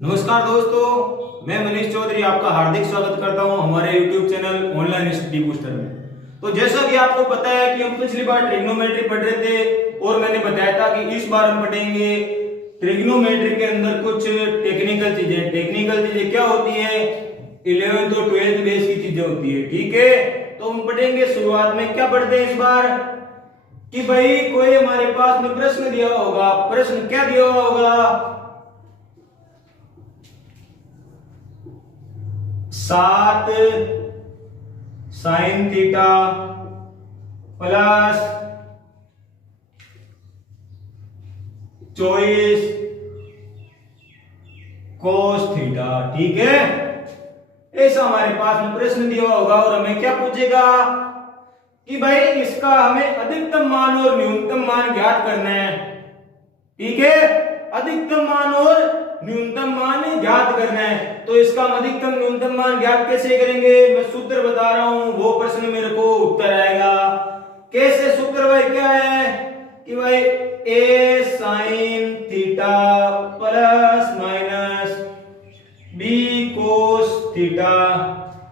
नमस्कार दोस्तों, मैं मनीष चौधरी आपका हार्दिक स्वागत करता हूं हमारे YouTube channel online study booster में। तो जैसा कि आपको पता है कि हम पिछली बार ट्रिग्नोमेट्री पढ़ रहे थे और मैंने बताया था कि इस बार हम पढ़ेंगे ट्रिग्नोमेट्री के अंदर कुछ टेक्निकल चीजें। टेक्निकल चीजें क्या होती है? 11th और 12th बेस की चीजें होती है। ठीक है, तो हम पढ़ेंगे। शुरुआत में क्या पढ़ते हैं इस बार कि भाई कोई हमारे पास में प्रश्न दिया होगा। प्रश्न क्या दिया होगा? 7 sine theta plus 24 cos theta. ठीक है, ऐसा हमारे पास में प्रश्न दिया होगा और हमें क्या पूछेगा कि भाई इसका हमें अधिकतम मान और न्यूनतम मान ज्ञात करना है। ठीक है, अधिकतम मान और न्यूनतम मान ज्ञात करना है। तो इसका हम अधिकतम न्यूनतम मान ज्ञात कैसे करेंगे? मैं सूत्र बता रहा हूं, वो प्रश्न मेरे को उत्तर आएगा। कैसे सूत्र भाई क्या है कि भाई a sin theta plus minus b cos theta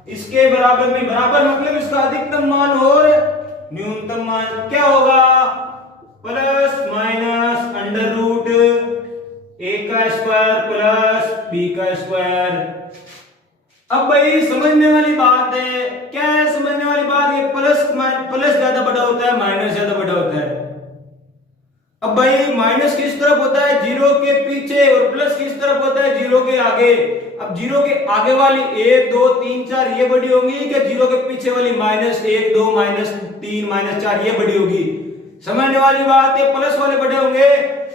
इसके बराबर में, बराबर मतलब इसका अधिकतम मान और न्यूनतम मान क्या होगा? Plus minus under root a का स्क्वायर प्लस b का स्क्वायर। अब भाई समझने वाली बात है, क्या है समझने वाली बात? ये प्लस ज्यादा बड़ा होता है, माइनस ज्यादा बड़ा होता है। अब भाई माइनस किस तरफ होता है? जीरो के पीछे, और प्लस किस तरफ होता है? जीरो के आगे। अब जीरो के आगे वाली 1 2 3 4 ये बड़ी होगी कि जीरो के पीछे वाली -1 2 -3 -4 ये बड़ी होगी? समझने वाली बात है, प्लस वाले बड़े होंगे।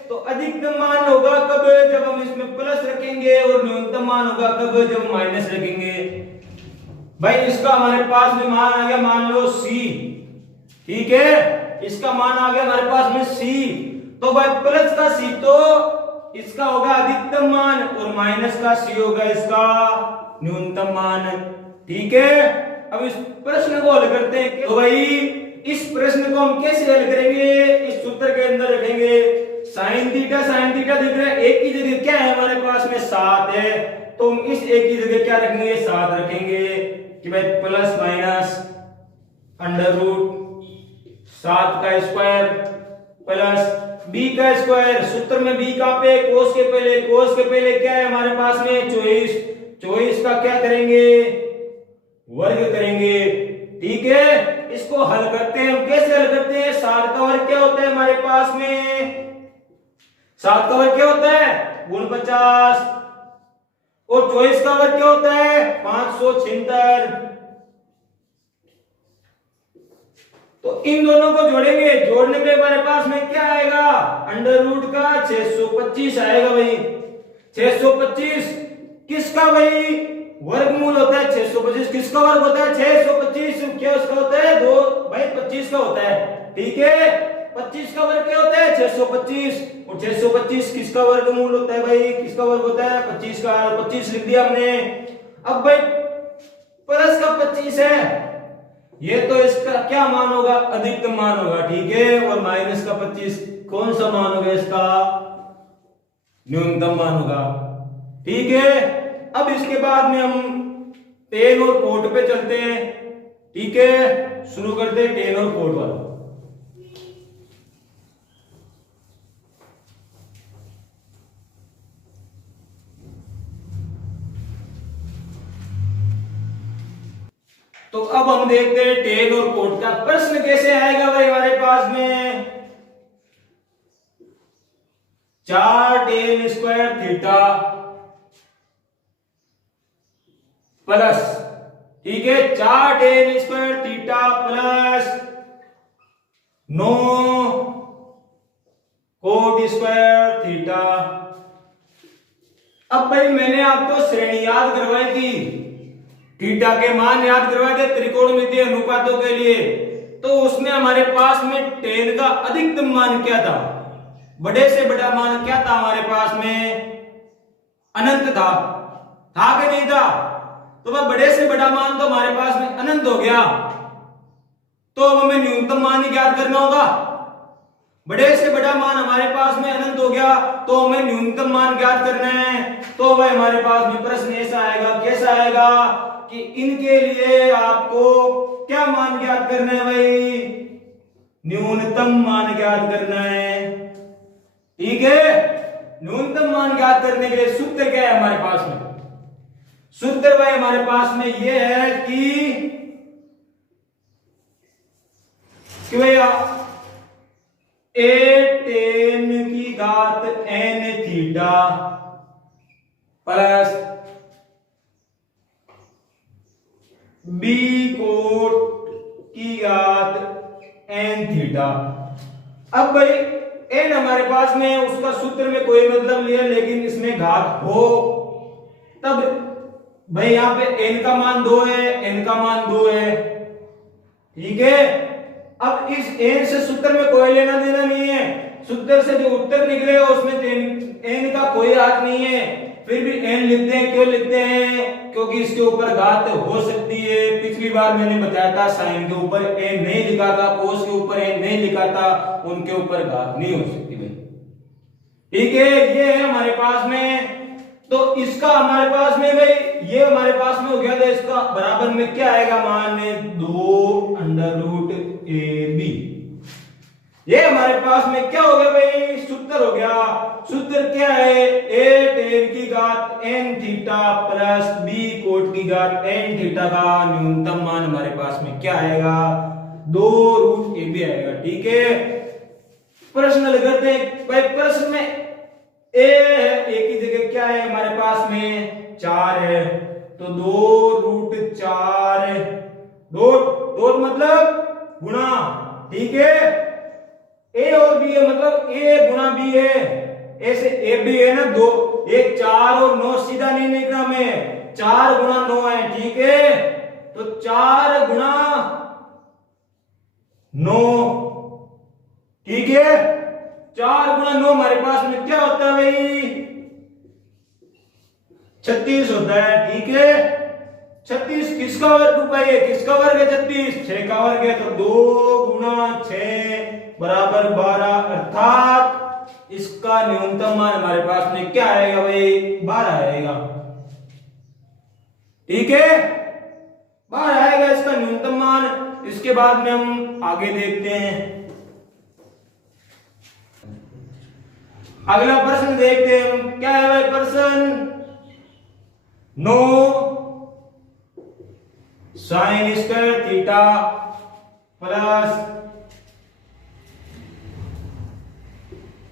तो अधिकतम मान होगा कब? जब हम इसमें प्लस रखेंगे, और न्यूनतम मान होगा कब? जब माइनस रखेंगे। भाई इसका हमारे पास में मान आ गया, मान लो c। ठीक है, इसका मान आ गया हमारे पास में c। तो भाई प्लस का c तो इसका होगा अधिकतम मान, और माइनस का c होगा इसका न्यूनतम मान। ठीक है, अब इस प्रश्न को हल करते हैं। तो भाई इस प्रश्न को हम कैसे हल करेंगे? इस सूत्र के अंदर रखेंगे साइन थीटा दिख रहा है, एक की जगह क्या है हमारे पास में? 7 है। तो हम इस एक की जगह क्या रखेंगे? 7 रखेंगे कि भाई प्लस माइनस अंडर रूट 7 का स्क्वायर प्लस b का स्क्वायर। सूत्र में b कहां पे? कोस के पहले। कोस के पहले क्या है हमारे पास में? 24। 24 का क्या करेंगे? वर्ग करेंगे। ठीक है, इसको हल करते हैं। हम कैसे हल करते हैं? 7 का वर्ग क्या होता है हमारे पास में? 7 का वर्ग क्या होता है? 49। और 24 का वर्ग क्या होता है? 576। तो इन दोनों को जोड़ेंगे, जोड़ने पे हमारे पास में क्या आएगा? अंडर रूट का 625 आएगा भाई। 625 किसका भाई? वर्गमूल होता है 625। किसका वर्ग होता है? 625। क्या उसका होता है? 2 भाई 25 का होता है। ठीक है, 25 का वर्ग क्या होता है? 625। और 625 किसका वर्गमूल होता है भाई? किसका वर्ग होता है? 25 का। 25 लिख दिया हमने। अब भाई प्लस का 25 है, ये तो इसका क्या मान होगा? अधिकतम मान होगा। ठीक है, और माइनस का 25 कौन सा मान होगा? इसका न्यूनतम मान होगा। ठीक है, अब इसके बाद में हम टेन और कोट पे चलते हैं। ठीक है, शुरू करते हैं टेन और कोट वाला। तो अब हम देखते हैं टेन और कोट का प्रश्न कैसे आएगा भाई हमारे पास में। 4 टेन स्क्वायर थीटा प्लस, ठीक है, 4 ten square theta plus 9 coat square theta. अब भाई मैंने आपको श्रेणी याद करवाई थी, थीटा के मान याद करवाए थे त्रिकोणमितीय अनुपातों के लिए। तो उसमें हमारे पास में टेन का अधिकतम मान क्या था? बड़े से बड़ा मान क्या था हमारे पास में? अनंत था कि नहीं था? तो वह बड़े से बड़ा मान तो हमारे पास में अनंत हो गया। तो अब हमें न्यूनतम मान ही ज्ञात करना होगा। बड़े से बड़ा मान हमारे पास में अनंत हो गया तो हमें न्यूनतम मान ज्ञात करना है। तो भाई हमारे पास में प्रश्न ऐसा आएगा, कैसा आएगा कि इनके लिए आपको क्या मान ज्ञात करना है भाई, न्यूनतम मान ज्ञात करना है। ठीक है, न्यूनतम मान ज्ञात करने के लिए सूत्र क्या है हमारे पास में, सूत्र भाई हमारे पास में यह है कि भैया a tan की घात n theta plus b cot की घात n थीटा। अब भाई n हमारे पास में उसका सूत्र में कोई मतलब नहीं है, लेकिन इसमें घात हो तब भाई यहां पे n का मान 2 है, n का मान 2 है। ठीक है, अब इस n से सूत्र में कोई लेना देना नहीं है, सूत्र से जो उत्तर निकलेगा उसमें n का कोई हाथ नहीं है, फिर भी n लिखते हैं। क्यों लिखते हैं, क्योंकि इसके ऊपर घात हो सकती है। पिछली बार मैंने बताया था साइन के ऊपर n नहीं लिखा था, कोस के ऊपर n नहीं लिखा था, उनके ऊपर घात नहीं हो सकती भाई। ठीक है, ये है हमारे पास में। तो इसका हमारे पास में भाई ये हमारे पास में हो गया, तो इसका बराबर में क्या आएगा मान 2 अंडर रूट ab। ये हमारे पास में क्या हो गया भाई, सूत्र हो गया। सूत्र क्या है, a tan की घात n theta plus b cot की घात n थीटा का न्यूनतम मान हमारे पास में क्या आएगा, 2 रूट ab आएगा। ठीक है, प्रश्न लगाते हैं भाई। प्रश्न में a है, a की जगह क्या है हमारे पास में 4 है, तो 2 रूट 4 डॉट डॉट मतलब गुणा। ठीक है, a और b है मतलब a गुणा b है, ऐसे a b है ना, 2 1 4 और 9 सीधा नहीं निकला में 4 गुणा 9 है। ठीक है, तो 4 गुणा 9। ठीक है, 4 गुणा 9 हमारे पास में क्या होता है भाई, 36 होता है। ठीक है, 36 किसका वर्ग भाई है, किसका वर्ग है 36, 6 का वर्ग है, तो 2 गुणा 6 बराबर 12, अर्थात इसका न्यूनतम मान हमारे पास में क्या आएगा भाई, 12 आएगा। ठीक है, 12 आएगा इसका न्यूनतम मान। इसके बाद में हम आगे देखते हैं, अगला प्रश्न देखते हैं हम, क्या है भाई प्रश्न, 9 sine square theta plus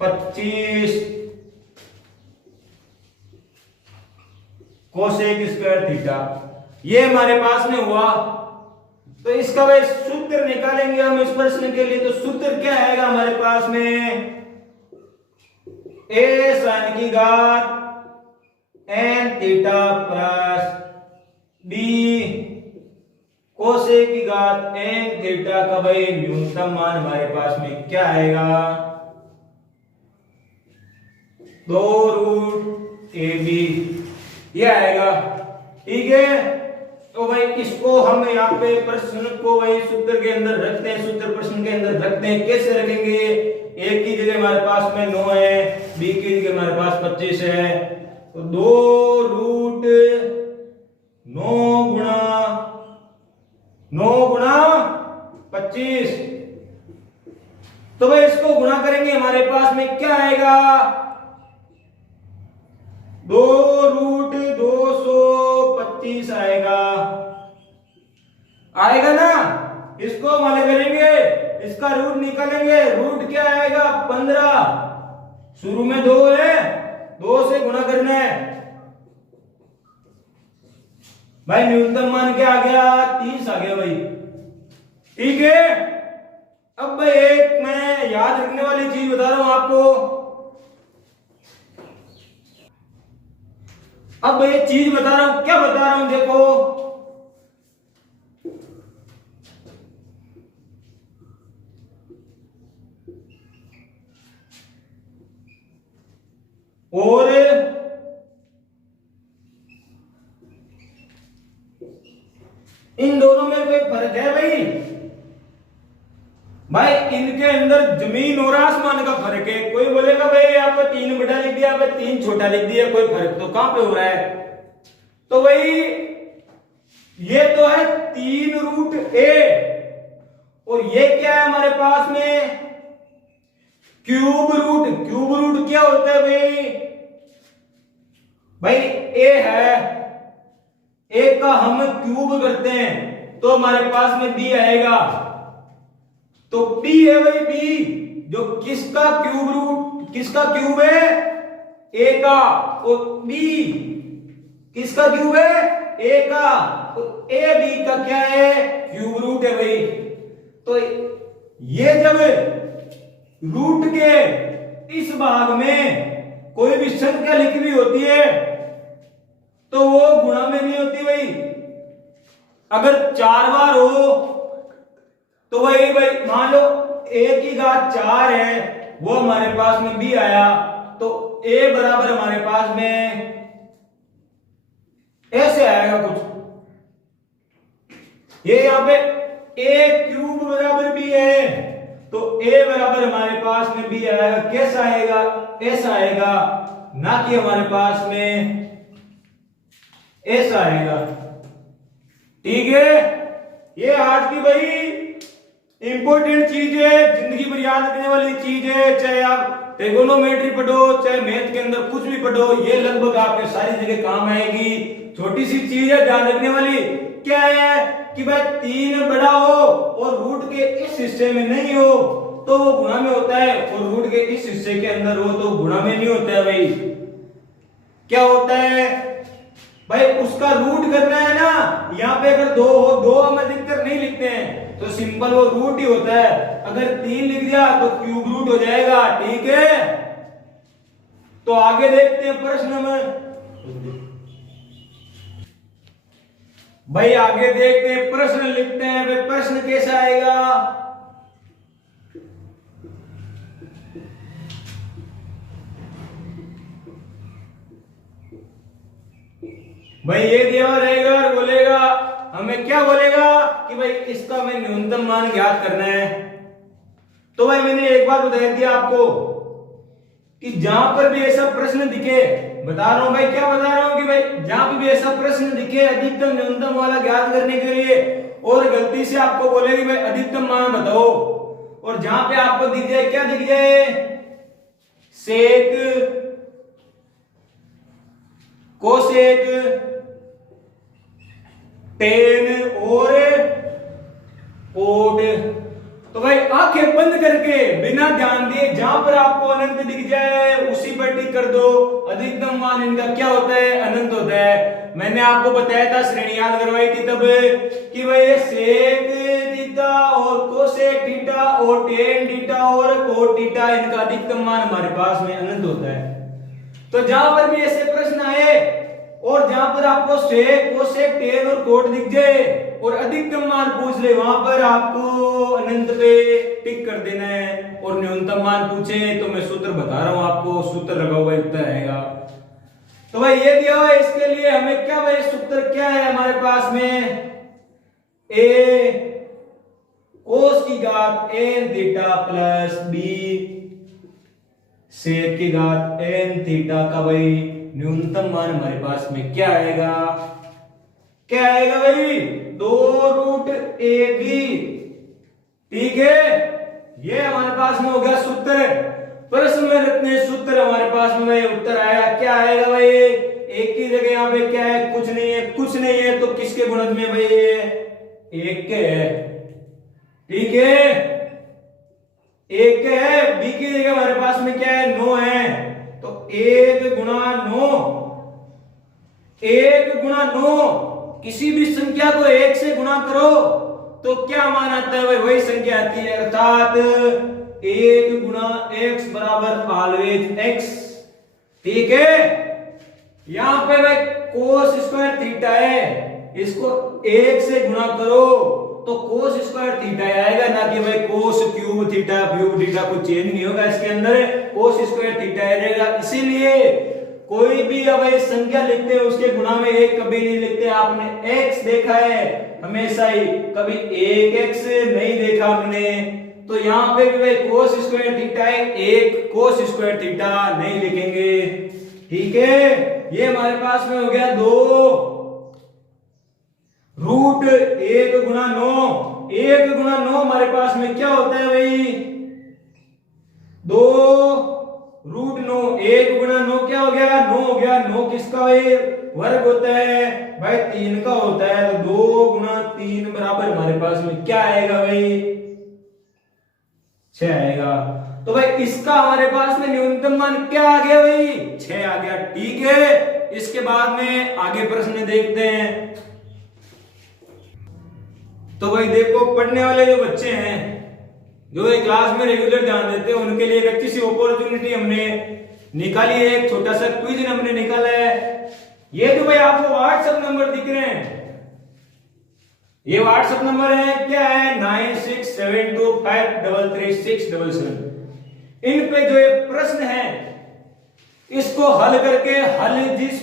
25 cosec square theta. ये हमारे पास में हुआ, तो इसका भाई सूत्र निकालेंगे हम इस प्रश्न के लिए। तो सूत्र क्या आएगा हमारे पास में, a साइन की घात n theta plus b cosec की घात n थीटा का भाई न्यूनतम मान हमारे पास में क्या आएगा, 2 रूट ab ये आएगा। ठीक है, तो भाई इसको हम यहाँ पे प्रश्न को भाई सूत्र के अंदर रखते हैं, सूत्र प्रश्न के अंदर रखते हैं। कैसे रखेंगे, a की जगह हमारे पास में 9 है, b की जगह हमारे पास 25 है, तो 2 रूट 9 गुणा 25। तो भाई इसको गुणा करेंगे हमारे पास में क्या आएगा, 2 रूट 225 आएगा, आएगा ना। इसको मान करेंगे, इसका रूट निकालेंगे, रूट क्या आएगा 15, शुरू में 2 है, 2 से गुणा करना है भाई। न्यूनतम मान क्या आ गया, 30 आ गया भाई। ठीक है, अब भाई एक मैं याद रखने वाली चीज बता रहा हूं आपको। अब भाई चीज बता रहा हूं, क्या बता रहा हूं देखो, और इन दोनों में कोई फर्क है भाई, भाई इनके अंदर अंदर जमीन और आसमान का फर्क है। कोई बोलेगा भाई यहाँ पे 3 बड़ा लिख दिया, 3 छोटा लिख दिया, कोई फर्क तो कहां पे हो रहा है? तो भाई ये तो है 3√a और ये क्या है हमारे पास में? Cube root. क्यूब रूट क्या होता है भाई? भाई a है, a का हम क्यूब करते हैं तो हमारे पास में b आएगा। तो b है भाई, b जो किसका क्यूब रूट, किसका क्यूब है? a का। और b किसका क्यूब है? a का। तो a b का क्या है? क्यूब रूट है भाई। तो ये जब रूट के इस भाग में कोई भी संख्या लिखी होती है तो वो गुणा में नहीं होती भाई। अगर 4 बार हो तो वही भाई मान लो a की घात 4 है, वो हमारे पास में b आया, तो a बराबर हमारे पास में ऐसे आएगा कुछ। ये यहां पे a क्यूब बराबर b है तो a बराबर हमारे पास में b आएगा। कैसा आएगा? ऐसा आएगा, ना कि हमारे पास में ऐसा आएगा। ठीक है, ये आज की भाई इंपॉर्टेंट चीज है, जिंदगी भर याद रखने वाली चीज है। चाहे आप ट्रिगोनोमेट्री पढ़ो, चाहे मैथ के अंदर कुछ भी पढ़ो, ये लगभग आपके सारी जगह काम आएगी। छोटी सी चीज है ध्यान रखने वाली। क्या है कि भाई 3 बड़ा हो और रूट के इस हिस्से में नहीं हो तो वो गुणा में होता है, और रूट के इस हिस्से के अंदर हो तो गुणा में नहीं होता है भाई। क्या होता है भाई? उसका रूट करना है ना। यहाँ पे अगर 2 हो, 2 हम अधिकतर नहीं लिखते हैं तो सिंपल वो रूट ही होता है। अगर 3 लिख दिया तो क्यूब रूट हो जाएगा। ठीक है, तो आगे देखते हैं प्रश्न में भाई, आगे देखते हैं प्रश्न लिखते हैं भाई। प्रश्न कैसा आएगा? भाई ये दिया रहेगा और बोलेगा हमें, क्या बोलेगा कि भाई इसका हमें न्यूनतम मान ज्ञात करना है। तो भाई मैंने एक बार बता दिया आपको कि जहां पर भी ऐसा प्रश्न दिखे, बता रहा हूं भाई, क्या बता रहा हूं कि भाई जहां पर भी ऐसा प्रश्न दिखे अधिकतम न्यूनतम वाला ज्ञात करने के लिए, और गलती से आपको बोले कि भाई अधिकतम मान बताओ, और जहां पे आपको दिख जाए, क्या दिख जाए? सेक, कोसेक, टेन और कोट। तो भाई आंखें बंद करके बिना ध्यान दिए जहां पर आपको अनंत दिख जाए उसी पर टिक कर दो। अधिकतम मान इनका क्या होता है? अनंत होता है। मैंने आपको बताया था, श्रेणी याद करवाई थी तब, कि भाई सेक थीटा और कोसेक थीटा और टेन थीटा और कोट थीटा, इनका अधिकतम मान हमारे पास में अनंत होता है। तो जहां पर भी ऐसे प्रश्न आए और जहां पर आपको सेक, कोसेक, टेन और कोट दिख जाए और अधिकतम मान पूछ ले, वहां पर आपको अनंत पे टिक कर देना है। और न्यूनतम मान पूछे तो मैं सूत्र बता रहा हूं आपको, सूत्र लगा हुआ उत्तर आएगा। तो भाई ये दिया हुआ है, इसके लिए हमें क्या भाई सूत्र क्या है हमारे पास में? a कोस की घात n थीटा प्लस b सेक की घात n थीटा का भाई न्यूनतम मान हमारे पास में क्या आएगा? क्या आएगा भाई? 2√ab। ठीक है, ये हमारे पास में हो गया सूत्र। प्रश्न में रखने सूत्र हमारे पास में उत्तर आया। क्या आएगा भाई? एक की जगह यहाँ पे क्या है? कुछ नहीं है। कुछ नहीं है तो किसके गुणज में भाई? एक के है। ठीक है, एक के है। बी की जगह हमारे पास में क्या है? 9 है। तो 1 गुणा 9, 1 गुणा 9, किसी भी संख्या को 1 से गुणा करो तो क्या मान आता है भाई? वही संख्या आती है, अर्थात 1 गुणा x बराबर ऑलवेज x। ठीक है, यहां पे भाई कोस स्क्वायर थीटा है, इसको 1 से गुणा करो तो कोस स्क्वायर थीटा आएगा, ना कि भाई cos cube theta. Cube theta कुछ चेंज नहीं होगा इसके अंदर, कोस स्क्वायर थीटा आएगा। इसीलिए कोई भी अब संख्या लिखते हैं उसके गुणा में 1 कभी नहीं लिखते। आपने x देखा है हमेशा ही, कभी 1x नहीं देखा हमने। तो यहाँ पे भी भाई कोस स्क्वायर थीटा है, एक कोस स्क्वायर थीटा नहीं लिखेंगे। ठीक है, ये हमारे पास में हो गया 2 रूट 1 गुणा 9। 1 गुणा 9 हमारे पास में क्या होता है भाई, 2 रूट 9। 1 गुणा 9 क्या हो गया, 9 हो गया। 9 किसका भाई वर्ग होता है भाई, 3 का होता है। तो 2 गुणा 3 बराबर हमारे पास में क्या आएगा भाई, 6 आएगा। तो भाई इसका हमारे पास में न्यूनतम मान क्या आ गया भाई, 6 आ गया। ठीक है, इसके बाद में आगे प्रश्न देखते हैं। तो भाई देखो, पढ़ने वाले जो बच्चे हैं, जो एक क्लास में रेगुलर ध्यान देते हैं, उनके लिए एक अच्छी सी अपॉर्चुनिटी हमने निकाली है, एक छोटा सा क्विज हमने निकाला है। ये जो भाई आपको व्हाट्सएप नंबर दिख रहे हैं, ये व्हाट्सएप नंबर है, क्या है, 9672533677। इन पे जो ये प्रश्न है, इसको हल करके आपने जिस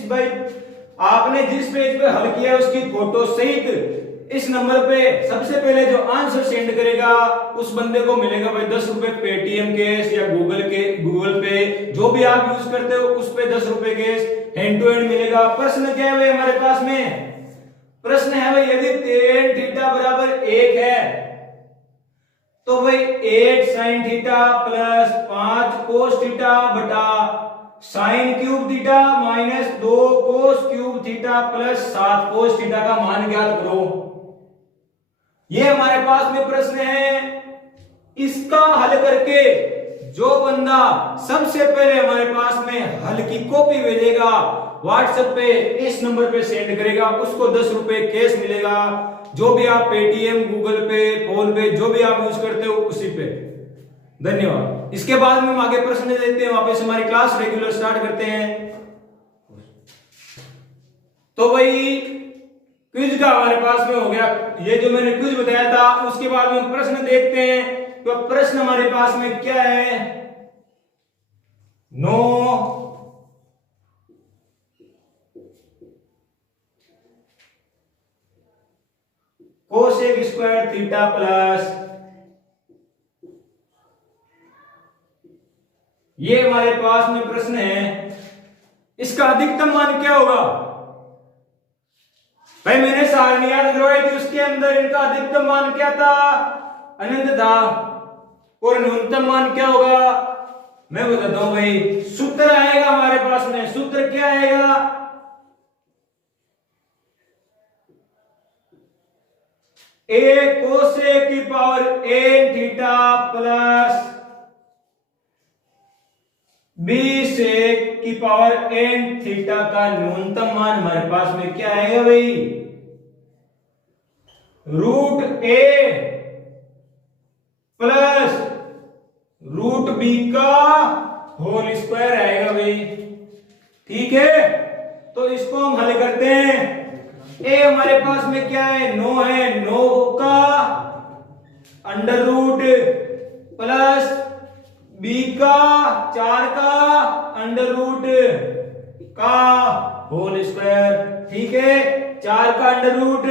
पेज पे हल किया है उसकी फोटो सहित इस नंबर पे सबसे पहले जो आंसर सेंड करेगा उस बंदे को मिलेगा भाई 10 रुपए पेटीएम कैश या गूगल पे जो भी आप यूज करते हो उस पे 10 रुपए कैश हैंड टू हैंड मिलेगा। प्रश्न क्या है भाई हमारे पास में, प्रश्न है भाई यदि tan थीटा बराबर 1 है तो भाई 8 sin theta plus 5 cos theta बटा sin cube theta minus 2 cos cube theta plus 7 cos theta का मान ज्ञात करो। ये हमारे पास में प्रश्न है। इसका हल करके जो बंदा सबसे पहले हमारे पास में हल की कॉपी भेजेगा, व्हाट्सएप पे इस नंबर पे सेंड करेगा, उसको 10 रुपए कैश मिलेगा। जो भी आप पेटीएम, गूगल पे, फोन पे जो भी आप यूज करते हो उसी पे। धन्यवाद। इसके बाद में हम आगे प्रश्न देखते हैं, वापस हमारी क्लास रेगुलर स्टार्ट करते हैं। तो भाई क्विज का हमारे पास में हो गया, ये जो मैंने क्विज बताया था उसके बाद में हम प्रश्न देखते हैं। तो प्रश्न हमारे पास में क्या है, 9 कोसेक स्क्वायर थीटा प्लस, ये हमारे पास में प्रश्न है, इसका अधिकतम मान क्या होगा। भाई मैंने सारणी याद करवाई थी, उसके अंदर इनका अधिकतम मान क्या था, अनंत था, और न्यूनतम मान क्या होगा मैं बताता हूं भाई। सूत्र आएगा हमारे पास में, सूत्र क्या आएगा, a कोसेक की power n theta plus b सेक की पावर n थीटा का न्यूनतम मान हमारे पास में क्या आएगा भाई, root a plus root b का होल स्क्वायर आएगा भाई। ठीक है, तो इसको हम हल करते हैं। a हमारे पास में क्या है, 9 है, 9 का अंडर रूट प्लस b का 4 का अंडर रूट का होल स्क्वायर। ठीक है, 4 का अंडर रूट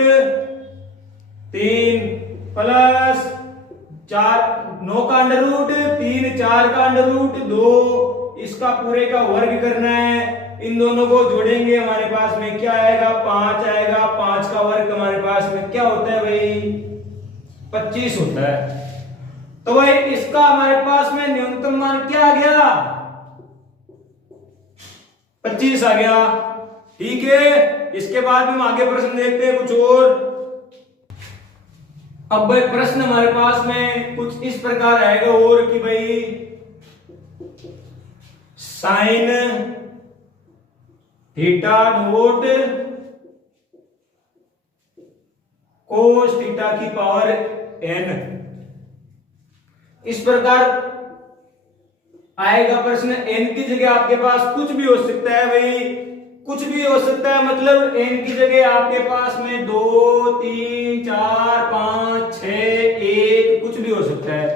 3 प्लस 9 का अंडर रूट 3, 4 का अंडर रूट 2, इसका पूरे का वर्ग करना है। इन दोनों को जोड़ेंगे, हमारे पास में क्या आएगा, 5 आएगा। 5 का वर्ग हमारे पास में क्या होता है भाई, 25 होता है। तो भाई इसका हमारे पास में न्यूनतम मान क्या आ गया, 25 आ गया। ठीक है, इसके बाद हम आगे प्रश्न देखते हैं कुछ और। अब भाई प्रश्न हमारे पास में कुछ इस प्रकार आएगा और कि भाई sine theta dot cos theta की पावर n, इस प्रकार आएगा प्रश्न। n की जगह आपके पास कुछ भी हो सकता है भाई, कुछ भी हो सकता है, मतलब n की जगह आपके पास में 2, 3, 4, 5, 6, 1 कुछ भी हो सकता है।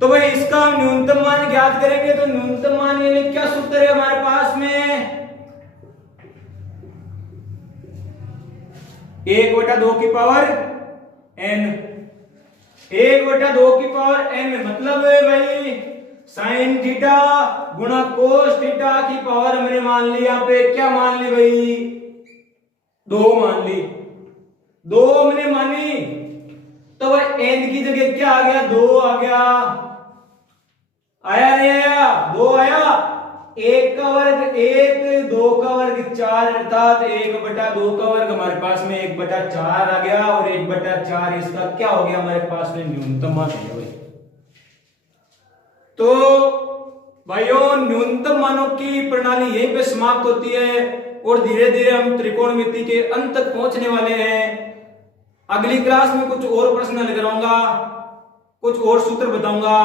तो भाई इसका न्यूनतम मान ज्ञात करेंगे, तो न्यूनतम मान यानी क्या सूत्र है हमारे पास में, 1/2 की पावर n। 1/2 की पावर n, मतलब है भाई साइन थीटा गुणा कोस थीटा की पावर हमने मान ली, यहाँ पे क्या मान ली भाई, 2 मान ली, 2 हमने मानी, तो भाई n की जगह क्या आ गया, 2 आ गया, आया नहीं आया, 2 आया, 1 का वर्ग 1, 2 का वर्ग 4, अर्थात 1/2 का वर्ग हमारे पास में 1/4 आ गया, और 1/4 इसका क्या हो गया हमारे पास में न्यूनतम मान है भाई। तो भाइयों न्यूनतम मानों की प्रणाली यहीं पे समाप्त होती है, और धीरे धीरे हम त्रिकोणमिति के अंत तक पहुंचने वाले हैं। अगली क्लास में कुछ और प्रश्न हल कराऊंगा, कुछ और सूत्र बताऊंगा।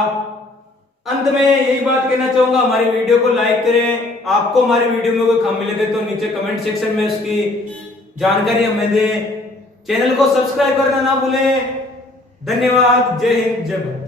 अंत में यही बात कहना चाहूंगा, हमारी वीडियो को लाइक करें, आपको हमारी वीडियो में कोई खामी लगे तो नीचे कमेंट सेक्शन में उसकी जानकारी हमें दें, चैनल को सब्सक्राइब करना ना भूलें। धन्यवाद, जय हिंद, जय भारत।